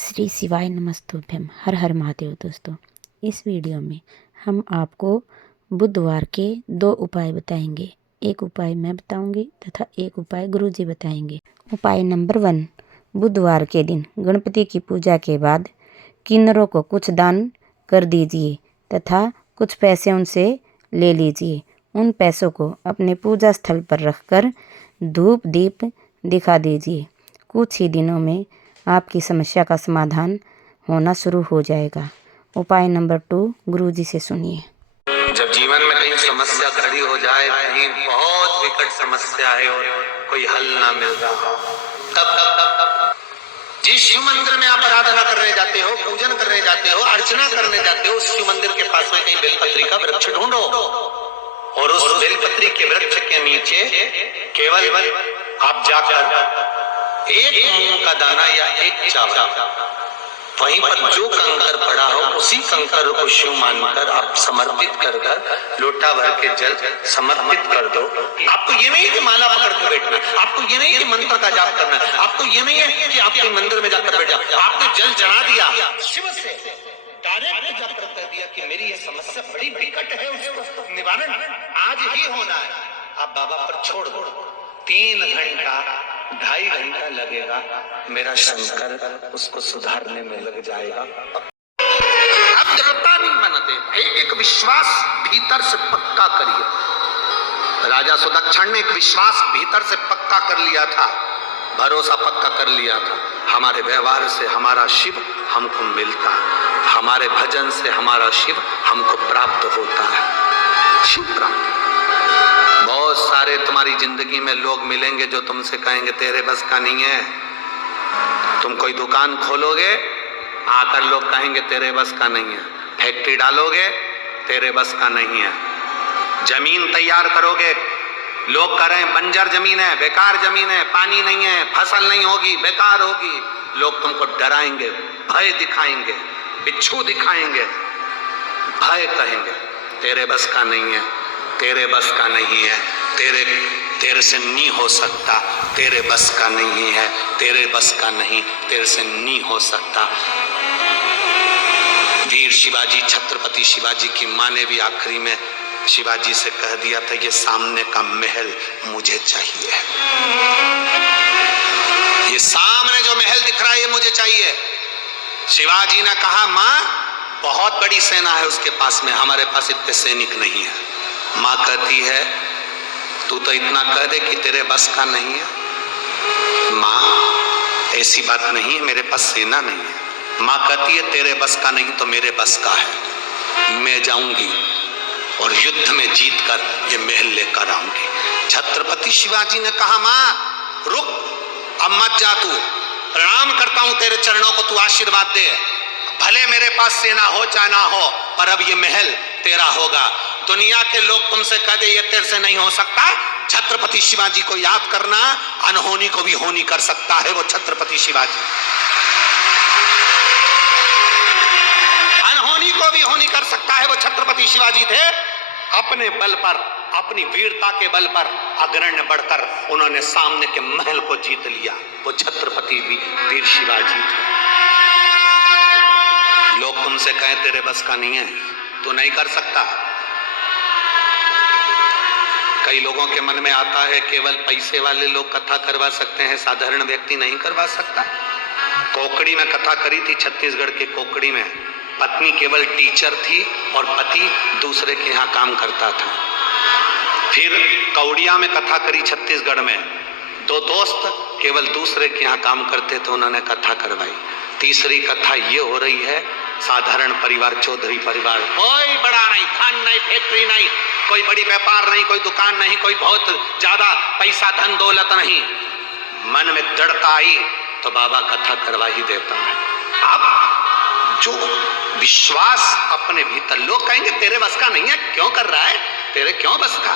श्री शिवाय नमस्तुभ्यम। हर हर महादेव। दोस्तों, इस वीडियो में हम आपको बुधवार के 2 उपाय बताएंगे। एक उपाय मैं बताऊंगी तथा एक उपाय गुरुजी बताएंगे। उपाय नंबर 1, बुधवार के दिन गणपति की पूजा के बाद किन्नरों को कुछ दान कर दीजिए तथा कुछ पैसे उनसे ले लीजिए। उन पैसों को अपने पूजा स्थल पर रखकर धूप दीप दिखा दीजिए। कुछ ही दिनों में आपकी समस्या का समाधान होना शुरू हो जाएगा। उपाय नंबर 2 गुरुजी से सुनिए। जब जीवन में कहीं समस्या खड़ी हो जाए, कहीं बहुत विकट समस्या है और कोई हल ना मिल रहा हो, तब जिस शिव मंदिर में आप आराधना करने जाते हो, पूजन करने जाते हो, अर्चना करने जाते हो, उस शिव मंदिर के पास में कहीं बेलपत्री का वृक्ष ढूंढो और उस बेलपत्री के वृक्ष के नीचे केवल आप जाकर एक मूंग का दाना या एक चावल, वहीं पर जो कंकर पड़ा हो उसी कंकर को शिव मानकर आप समर्पित कर लोटा भर के जल समर्पित कर दो। आपको ये नहीं कि माला पकड़ के बैठना, आपको ये नहीं कि मंत्र का जाप करना, आपको ये नहीं है कि आपके मंदिर में जाकर बैठ जाओ। आपने जल चढ़ा दिया, शिव से डायरेक्ट जाकर कर दिया कि मेरी ये समस्या बड़ी विकट है, उसका निवारण आज ही होना है। आप बाबा पर छोड़ दो। 3 घंटा 2.5 घंटा लगेगा, मेरा शंकर उसको सुधारने में लग जाएगा। आप दृढ़ता नहीं बनाते, एक विश्वास भीतर से पक्का करिए। राजा सुदक्षिण ने एक विश्वास भीतर से पक्का कर लिया था, भरोसा पक्का कर लिया था। हमारे व्यवहार से हमारा शिव हमको मिलता है, हमारे भजन से हमारा शिव हमको प्राप्त होता है। शिव प्राप्त। बहुत सारे तुम्हारी जिंदगी में लोग मिलेंगे जो तुमसे कहेंगे तेरे बस का नहीं है। तुम कोई दुकान खोलोगे, आकर लोग कहेंगे तेरे बस का नहीं है। फैक्ट्री डालोगे, तेरे बस का नहीं है। जमीन तैयार करोगे, लोग कह रहे हैं बंजर जमीन है, बेकार जमीन है, पानी नहीं है, फसल नहीं होगी, बेकार होगी। लोग तुमको डराएंगे, भय दिखाएंगे, बिच्छू दिखाएंगे, भय कहेंगे तेरे बस का नहीं है, तेरे बस का नहीं है, तेरे से नहीं हो सकता, तेरे बस का नहीं है, तेरे बस का नहीं, तेरे से नहीं हो सकता। वीर शिवाजी, छत्रपति शिवाजी की माँ ने भी आखिरी में शिवाजी से कह दिया था, ये सामने का महल मुझे चाहिए, ये सामने जो महल दिख रहा है ये मुझे चाहिए। शिवाजी ने कहा माँ बहुत बड़ी सेना है उसके पास में, हमारे पास इतने सैनिक नहीं है। माँ कहती है तू तो इतना कह दे कि तेरे बस का नहीं है। माँ ऐसी बात नहीं है, मेरे पास सेना नहीं है। माँ कहती है तेरे बस का नहीं तो मेरे बस का है, मैं जाऊंगी और युद्ध में जीत कर ये महल लेकर आऊंगी। छत्रपति शिवाजी ने कहा माँ रुक, अब मत जा, तू प्रणाम करता हूं तेरे चरणों को, तू आशीर्वाद दे। भले मेरे पास सेना हो चाहे ना हो, पर अब ये महल तेरा होगा। दुनिया के लोग तुमसे कह दे ये तेरे से नहीं हो सकता, छत्रपति शिवाजी को याद करना, अनहोनी को भी होनी कर सकता है वो छत्रपति शिवाजी। अनहोनी को भी होनी कर सकता है वो छत्रपति शिवाजी थे। अपने बल पर, अपनी वीरता के बल पर अग्रण्य बढ़कर उन्होंने सामने के महल को जीत लिया। वो छत्रपति वीर शिवाजी थे। लोग तुमसे कहें तेरे बस का नहीं है, तू नहीं कर सकता। कई लोगों के मन में आता है केवल पैसे वाले लोग कथा करवा सकते हैं, साधारण व्यक्ति नहीं करवा सकता। कोकड़ी में कथा करी थी, छत्तीसगढ़ के कोकड़ी में। पत्नी केवल टीचर थी और पति दूसरे के यहाँ काम करता था। फिर कौड़िया में कथा करी छत्तीसगढ़ में, 2 दोस्त केवल दूसरे के यहाँ काम करते थे, उन्होंने कथा करवाई। तीसरी कथा ये हो रही है, साधारण परिवार, चौधरी परिवार, कोई बड़ा नहीं, धन नहीं, फैक्ट्री नहीं, कोई बड़ी व्यापार नहीं, कोई दुकान नहीं, कोई बहुत ज्यादा पैसा धन दौलत नहीं। मन में दृढ़ता आई तो बाबा कथा करवा ही देता है। अब जो विश्वास अपने भीतर, लोग कहेंगे तेरे बस का नहीं है, क्यों कर रहा है, तेरे क्यों बस का,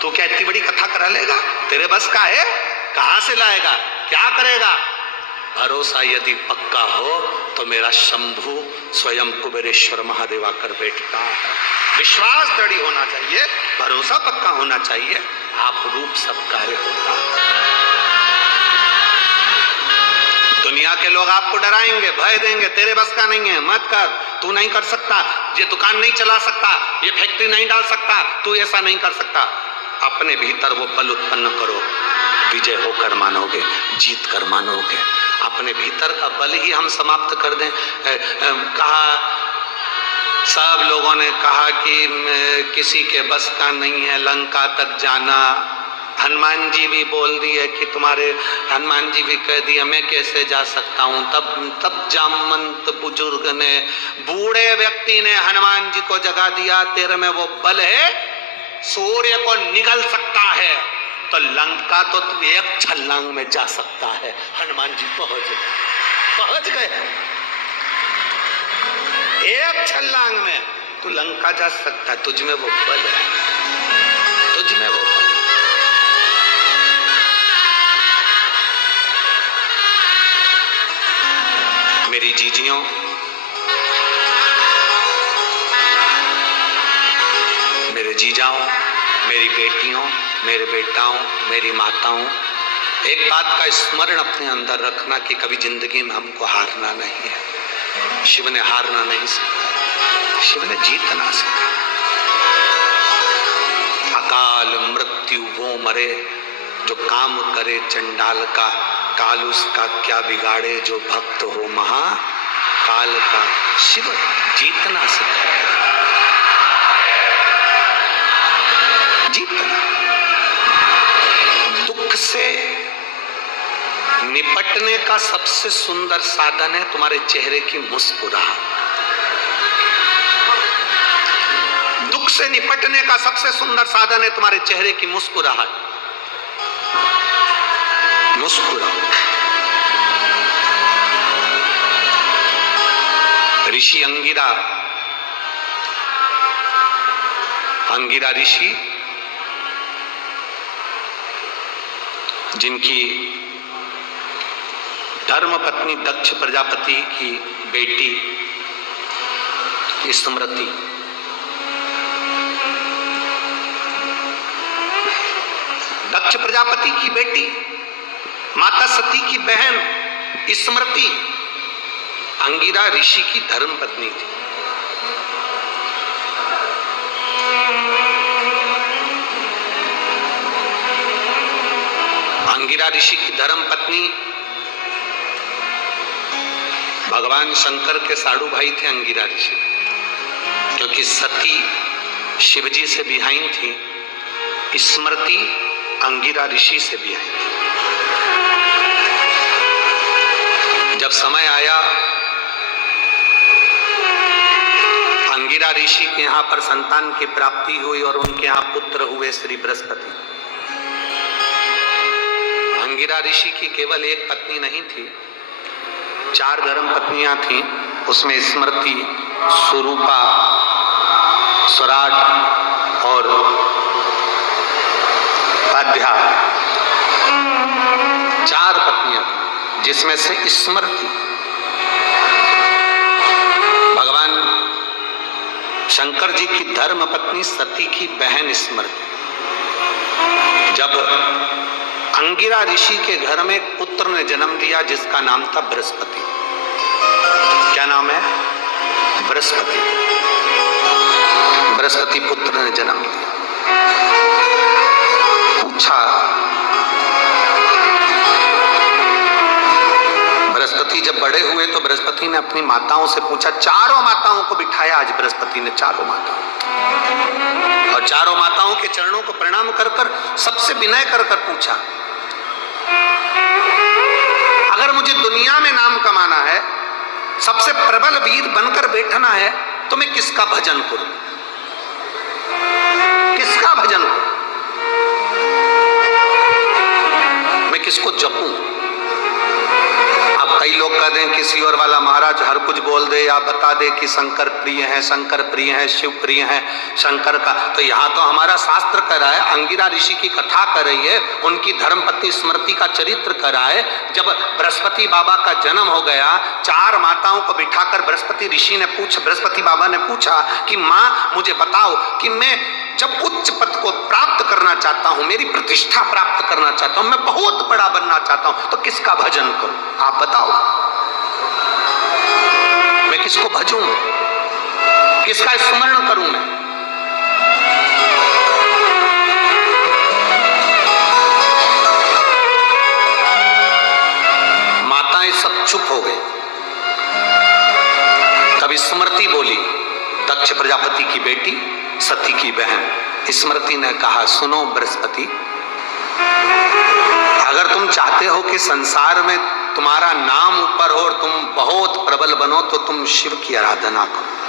तू क्या इतनी बड़ी कथा करा लेगा, तेरे बस का है, कहां से लाएगा, क्या करेगा। भरोसा यदि पक्का हो तो मेरा शंभु स्वयं कुबेरेश्वर महादेव आकर बैठता है। विश्वास दृढ़ होना चाहिए, भरोसा पक्का होना चाहिए, आप रूप सब कार्य होता है। दुनिया के लोग आपको डराएंगे, भय देंगे, तेरे बस का नहीं है, मत कर, तू नहीं कर सकता, ये दुकान नहीं चला सकता, ये फैक्ट्री नहीं डाल सकता, तू ऐसा नहीं कर सकता। अपने भीतर वो बल उत्पन्न करो, विजय होकर मानोगे, जीत कर मानोगे। अपने भीतर का बल ही हम समाप्त कर दें। कहा, सब लोगों ने कहा कि किसी के बस का नहीं है लंका तक जाना। हनुमान जी भी बोल दिए कि तुम्हारे, हनुमान जी भी कह दिया मैं कैसे जा सकता हूं। तब जामवंत बुजुर्ग ने, बूढ़े व्यक्ति ने हनुमान जी को जगा दिया, तेरे में वो बल है, सूर्य को निगल सकता है, तो लंका तो तू एक छलांग में जा सकता है। हनुमान जी पहुंच गए, एक छलांग में तू लंका जा सकता है, तुझ में वो बल है, तुझ में वो बल। मेरी जीजियों, मेरे जीजाओं, मेरी बेटियों, मेरे बेटाओं, मेरी माताओं, एक बात का स्मरण अपने अंदर रखना कि कभी जिंदगी में हमको हारना नहीं है। शिव ने हारना नहीं सीखा, शिव ने जीतना सीखा। अकाल मृत्यु वो मरे जो काम करे चंडाल का, काल उसका क्या बिगाड़े जो भक्त हो महाकाल का। शिव जीतना सीखा, जीतना। दुख से निपटने का सबसे सुंदर साधन है तुम्हारे चेहरे की मुस्कुराहट। दुख से निपटने का सबसे सुंदर साधन है तुम्हारे चेहरे की मुस्कुराहट। मुस्कुराओ। ऋषि अंगिरा ऋषि, जिनकी धर्मपत्नी दक्ष प्रजापति की बेटी स्मृति, दक्ष प्रजापति की बेटी, माता सती की बहन स्मृति, अंगिरा ऋषि की धर्मपत्नी थी। अंगिरा ऋषि की धर्मपत्नी भगवान शंकर के साड़ू भाई थे अंगिरा ऋषि, क्योंकि सती शिवजी से बिहाइन थी, स्मृति अंगिरा ऋषि से बिहाइन थी। जब समय आया अंगिरा ऋषि के यहाँ पर संतान की प्राप्ति हुई और उनके यहाँ पुत्र हुए श्री बृहस्पति। अंगिरा ऋषि की केवल एक पत्नी नहीं थी, 4 धर्म पत्नियां थीं। उसमें स्मृति, सुरूपा, स्वराट और आध्या, 4 पत्नियां थीं, जिसमें से स्मृति भगवान शंकर जी की धर्म पत्नी सती की बहन स्मृति। जब अंगिरा ऋषि के घर में एक पुत्र ने जन्म दिया जिसका नाम था बृहस्पति। क्या नाम है? बृहस्पति। बृहस्पति पुत्र ने जन्म दिया। पूछा, बृहस्पति जब बड़े हुए तो बृहस्पति ने अपनी माताओं से पूछा, चारों माताओं को बिठाया आज बृहस्पति ने, चारों माताओं, और चारों माताओं के चरणों को प्रणाम कर कर सबसे विनय कर कर पूछा, अगर मुझे दुनिया में नाम कमाना है, सबसे प्रबल वीर बनकर बैठना है, तो मैं किसका भजन करूं? किसका भजन करूं? मैं किसको जपूं? अब कई लोग कह दें किसी और वाला महाराज हर कुछ बोल दे या बता दे कि शंकर प्रिय है, शंकर प्रिय है, शिव प्रिय है शंकर का। तो यहाँ तो हमारा शास्त्र कर रहा है, अंगिरा ऋषि की कथा कर रही है, उनकी धर्मपत्नी स्मृति का चरित्र कर रहा है। जब बृहस्पति बाबा का जन्म हो गया, 4 माताओं को बिठाकर बृहस्पति ऋषि ने बृहस्पति बाबा ने पूछा कि माँ मुझे बताओ कि मैं जब उच्च पद को प्राप्त करना चाहता हूं, मेरी प्रतिष्ठा प्राप्त करना चाहता हूं, मैं बहुत बड़ा बनना चाहता हूं, तो किसका भजन करूं? आप बताओ, मैं किसको भजूं? किसका स्मरण करूं मैं? माताएं सब चुप हो गई। तब स्मृति बोली, दक्ष प्रजापति की बेटी, सती की बहन स्मृति ने कहा, सुनो बृहस्पति, अगर तुम चाहते हो कि संसार में तुम्हारा नाम ऊपर हो और तुम बहुत प्रबल बनो, तो तुम शिव की आराधना करो।